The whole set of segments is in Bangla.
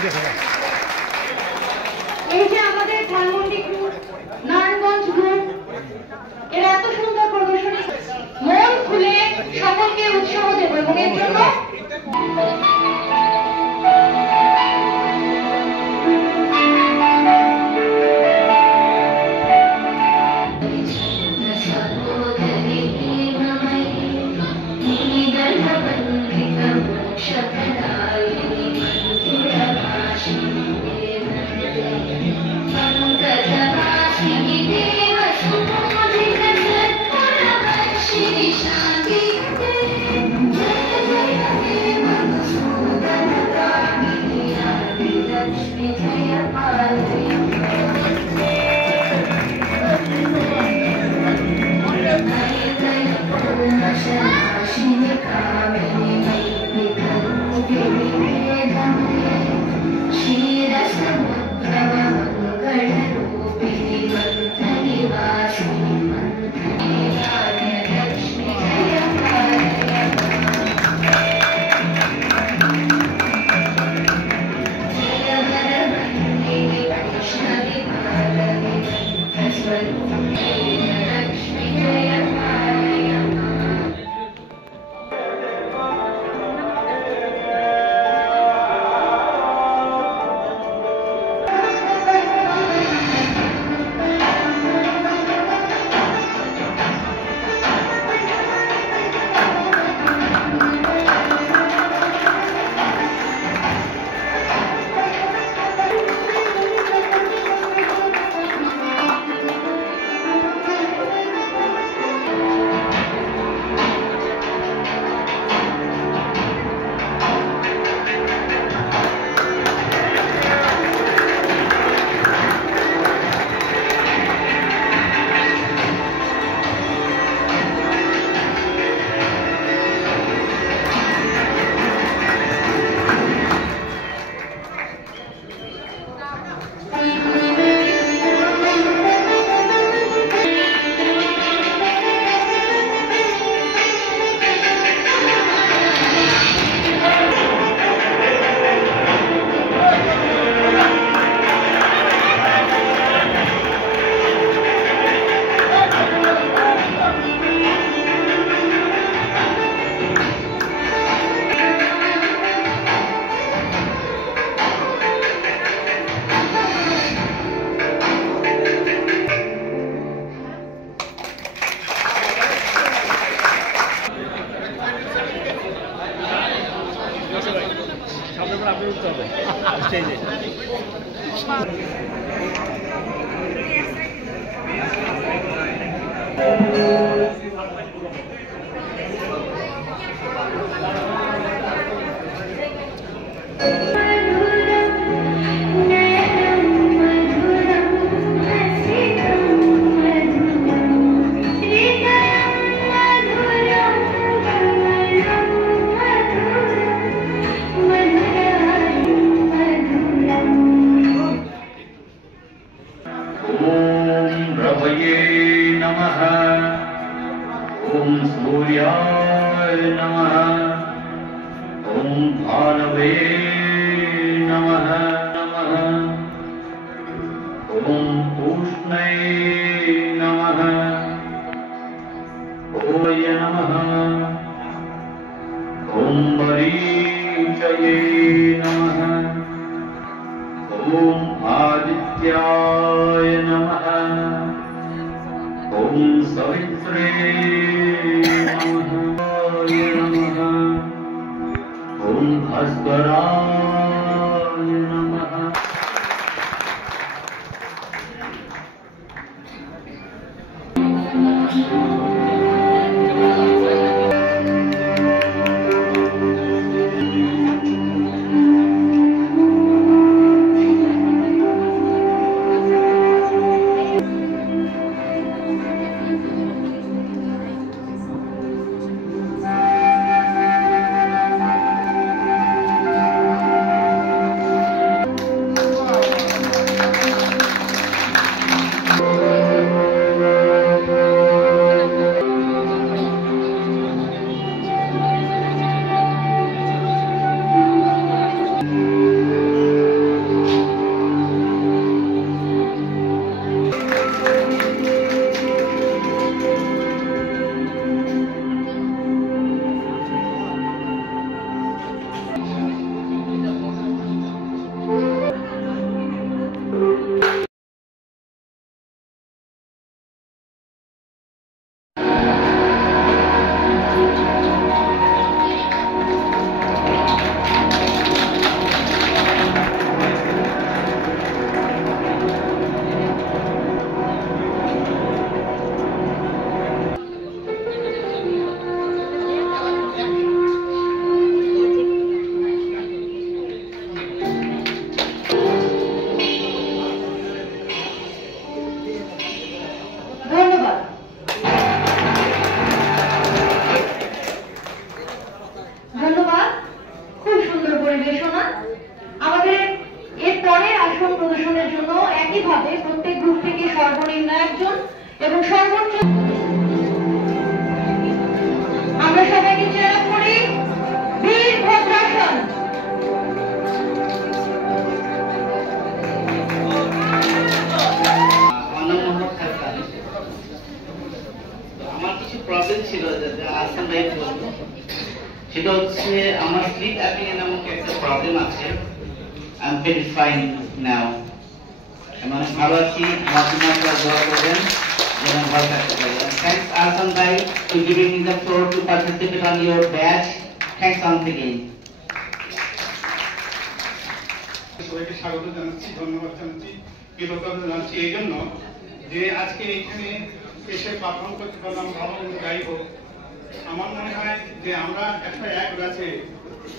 এই যে আমাদের ধানমন্ডি গ্রুপ, নারায়ণগঞ্জ গ্রুপ, এরা এত সুন্দর প্রদর্শনী, মন খুলে সকলকে উৎসাহ দেব এবং এর জন্য একইভাবে প্রত্যেক গ্রুপ থেকে সর্বনিম্ন একজন এবং সর্বোচ্চ। আমরা সবাইকে চেয়ার করি বীর ভদ্রাসন। আমার কিছু প্রবলেম ছিল আসাম ভাই বলবো, সেটা হচ্ছে আমার স্লিপ অ্যাপিং নামক একটা প্রবলেম আছে। আই এম ভেরি ফাইন নাও, আমি অনেক ভালো আছি। আমার জন্য দোয়া করবেন যেন ভালো থাকতে পারি। থ্যাংকস আসাম ভাই to giving me the floor to participate on your batch. Thanks once again. সবাইকে স্বাগত জানাচ্ছি, ধন্যবাদ জানাচ্ছি, কৃতজ্ঞতা জানাচ্ছি এই জন্য যে আজকে এখানে এসে পারফর্ম করতে পারলাম, ভালো গাইব। আমার মনে হয় যে আমরা 101 ব্যাচে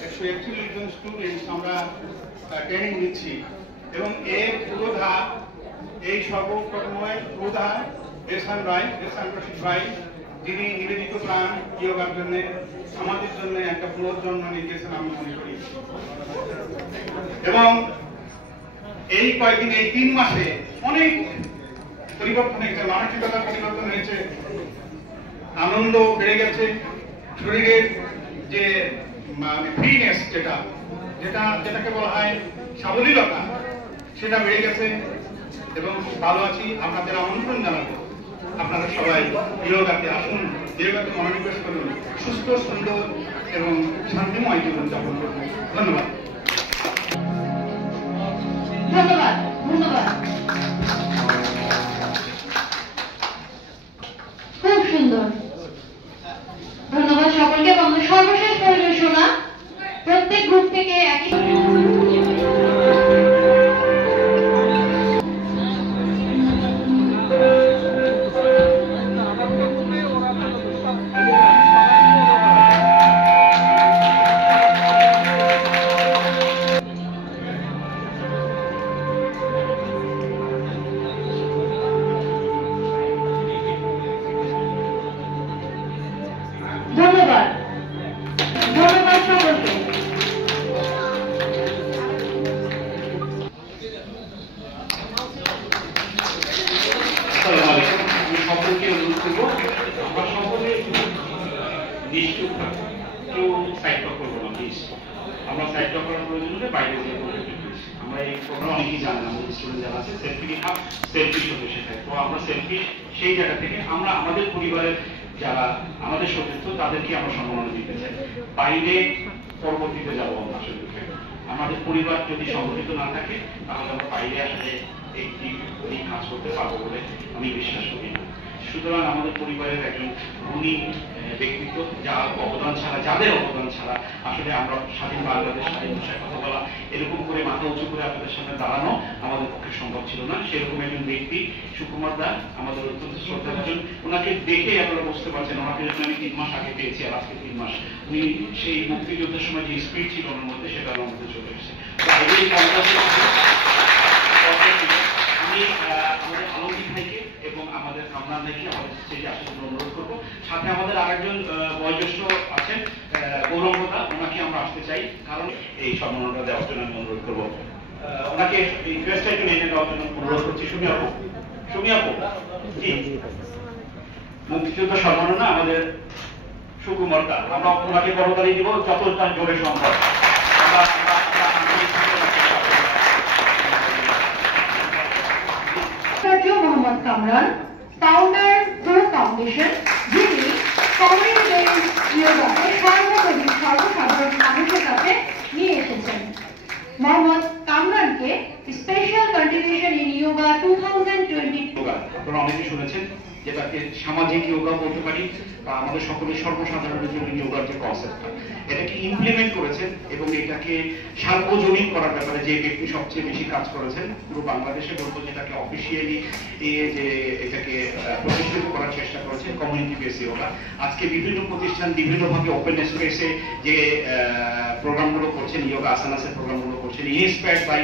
141 জন স্টুডেন্টস আমরা ট্রেনিং নিচ্ছি এবং এর পুরোধা এই সর্বপ্রথমে পুরোধা এহসান রশিদ ভাই, যিনি নিবেদিত প্রাণ যোগার জন্য আমাদের জন্য একটা পুনর্জন্ম নিয়ে গেছেন আমি মনে করি। এবং এই কয়েকদিন, এই 3 মাসে অনেক পরিবর্তন হয়েছে, মানসিকতা পরিবর্তন হয়েছে, আনন্দ বেড়ে গেছে, শরীরের যে ফ্রিনেস যেটাকে বলা হয় সাবলীলতা, সেটা বেড়ে গেছে এবং ভালো আছি। আপনাদের আমন্ত্রণ জানাবো, আপনারা সবাই যোগাতে আসুন, যোগাতে মনোনিবেশ করুন, সুস্থ সুন্দর এবং শান্তিময় জীবন যাপন করুন। ধন্যবাদ। ধন্যবাদ ধন্যবাদ, খুব সুন্দর, ধন্যবাদ সকলকে। এবং সর্বশেষ পরিবেশনা প্রত্যেক গ্রুপ থেকে একই। ধন্যবাদ ধন্যবাদ সকলকে। আমি সকলকে অনুরোধ করবো, আমরা সকলে নিশ্চুপ থাকবো, কেউ সাইড টক করবো না প্লিজ। আমরা সাইড টক করার প্রয়োজন হলে বাইরে গিয়ে করবো প্লিজ। আমরা এই প্রোগ্রাম অনেকেই জানেন, আমাদের স্টুডেন্ট যারা আছে সেলফি হতে শেখায়। তো আমরা সেলফি সেই জায়গা থেকে আমরা আমাদের পরিবারের যারা আমাদের সদস্য তাদেরকে আমরা সম্মাননা দিতে চাই। বাইরে পরবর্তীতে যাবো আমরা আসলে। আমাদের পরিবার যদি সংগঠিত না থাকে তাহলে আমরা বাইরে আসলে এই কাজ করতে পারবো বলে আমি বিশ্বাস করি না। সুতরাং আমাদের পরিবারের একজন গুণী ব্যক্তিত্ব, যার অবদান ছাড়া, যাদের অবদান ছাড়া আসলে আমরা স্বাধীন বাংলাদেশ, স্বাধীন ভাষায় কথা বলা, এরকম করে মাথা উঁচু করে আপনাদের সামনে দাঁড়ানো আমাদের পক্ষে সম্ভব ছিল না। সেরকম একজন ব্যক্তি সুকুমার দা আমাদের অত্যন্ত শ্রদ্ধাভাজন। ওনাকে দেখে আপনারা বুঝতে পারছেন, ওনাকে যখন আমি 3 মাস আগে পেয়েছি আর আজকে 3 মাস, উনি সেই মুক্তিযুদ্ধের সময় যে স্পিড ছিল ওনার মধ্যে, সেটা আমার মধ্যে চলে এসেছে। আমি আমাদের আলমগীর ভাইকে এবং আমাদের কামরান ভাইকে আমাদের স্টেজে আসার জন্য অনুরোধ করবো। সাথে আমাদের আরেকজন বয়োজ্যেষ্ঠ আছেন গৌরবদা, ওনাকে আমরা আসতে চাই, কারণ এই সম্মাননা দেওয়ার জন্য আমি অনুরোধ করবো। ওনাকে রিকোয়েস্টটা একটু নিয়ে দেওয়ার জন্য অনুরোধ করছি। সুমি আপু জি, মুক্তিযুদ্ধ সম্মাননা আমাদের সুকুমার দা, আমরা ওনাকে করতালি দিব যতটা জোরে সম্ভব। Mohammad Kamran, founder group foundation, যিনি কমিউনিটি বেসড যোগাকে সর্বজনীন সর্বসাধারণ মানুষের কাছে নিয়ে এসেছেন। মোহাম্মদ কামরানকে স্পেশাল কন্ট্রিবিউশন ইন যোগা 2020। আপনারা অনেকে শুনেছেন, যেটাকে সামাজিক যোগা বলতে পারি, বা আমাদের সকলের সর্বসাধারণের জন্য যোগার যে কনসেপ্টটা, এটাকে ইমপ্লিমেন্ট করেছেন এবং এটাকে সার্বজনীন করার ব্যাপারে যে ব্যক্তি সবচেয়ে বেশি কাজ করেছেন পুরো বাংলাদেশে বলবো, যেটাকে অফিসিয়ালি যে এটাকে প্রতিষ্ঠিত করার চেষ্টা করেছেন কমিউনিটি বেস যোগা। আজকে বিভিন্ন প্রতিষ্ঠান বিভিন্নভাবে ওপেন স্পেসে যে প্রোগ্রামগুলো করছেন, যোগা আসানাসের প্রোগ্রামগুলো করছেন, ইন্সপায়ার্ড বাই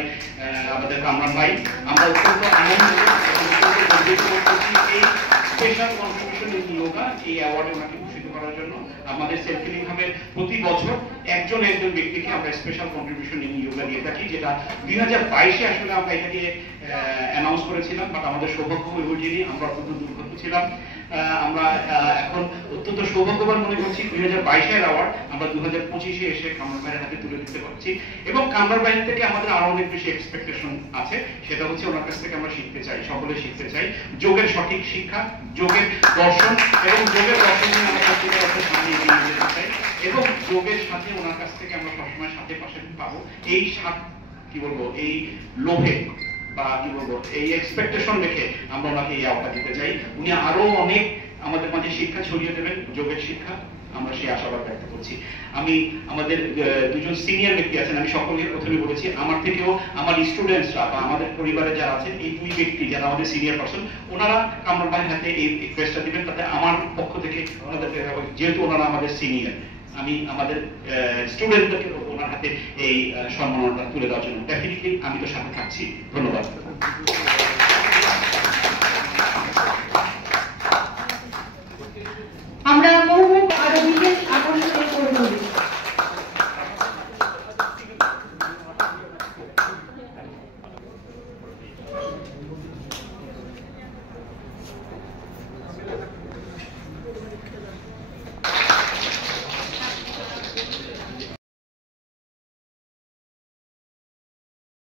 আমাদের কামরান ভাই। আমরা অত্যন্ত আনন্দিত এই স্পেশাল কন্ট্রিবিউশন ইন যোগা, এই অ্যাওয়ার্ডে ওনাকে ভূষিত করার করার জন্য। আমাদের সেলফ হিলিং হাবের প্রতি বছর একজন ব্যক্তিকে আমরা স্পেশাল কন্ট্রিবিউশন ইন যোগা দিয়ে থাকি, যেটা 2022-এ আসলে আমরা এটাকে অ্যানাউন্স করেছিলাম, বাট আমাদের সৌভাগ্য হয়ে ওঠেনি, আমরা অত্যন্ত দুর্ভাগ্য ছিলাম। আমরা এখন অত্যন্ত সৌভাগ্যবান মনে করছি 2022-এর অ্যাওয়ার্ড আমরা 2025-এ এসে কামরান ভাইয়ের হাতে তুলে দিতে পারছি। এবং কামরান ভাইয়ের থেকে আমাদের আরো অনেক বেশি এক্সপেকটেশন আছে, সেটা হচ্ছে ওনার কাছ থেকে আমরা শিখতে চাই, সকলে শিখতে চাই যোগের সঠিক শিক্ষা, যোগের দর্শন এবং যোগের দর্শন নিয়ে আমরা সত্যিকার অর্থে সামনে এগিয়ে যেতে চাই। এবং যোগের সাথে ওনার কাছ থেকে আমরা সবসময় সাথে পাশে পাবো এই কি বলবো, এই লোভে বা কি বলবো, এই এক্সপেকটেশন রেখে আমরা ওনাকে এই আওতা দিতে চাই। উনি আরো অনেক আমাদের মাঝে শিক্ষা ছড়িয়ে দেবেন, যোগের শিক্ষা, আমরা সেই আশাবাদ ব্যক্ত করছি। আমি আমাদের দুজন সিনিয়র ব্যক্তি আছেন, আমি সকলকে প্রথমে বলেছি, আমার থেকেও আমার স্টুডেন্টসরা বা আমাদের পরিবারে যারা আছেন, এই দুই ব্যক্তি যারা আমাদের সিনিয়র পারসন, ওনারা কামরান ভাইয়ের হাতে এই রিকোয়েস্টটা দিবেন, তাতে আমার পক্ষ থেকে ওনাদের, যেহেতু ওনারা আমাদের সিনিয়র, আমি আমাদের স্টুডেন্টদেরকে ওনার হাতে এই সম্মাননা তুলে দেওয়ার জন্য ডেফিনেটলি আমি তো সাথে থাকছি। ধন্যবাদ।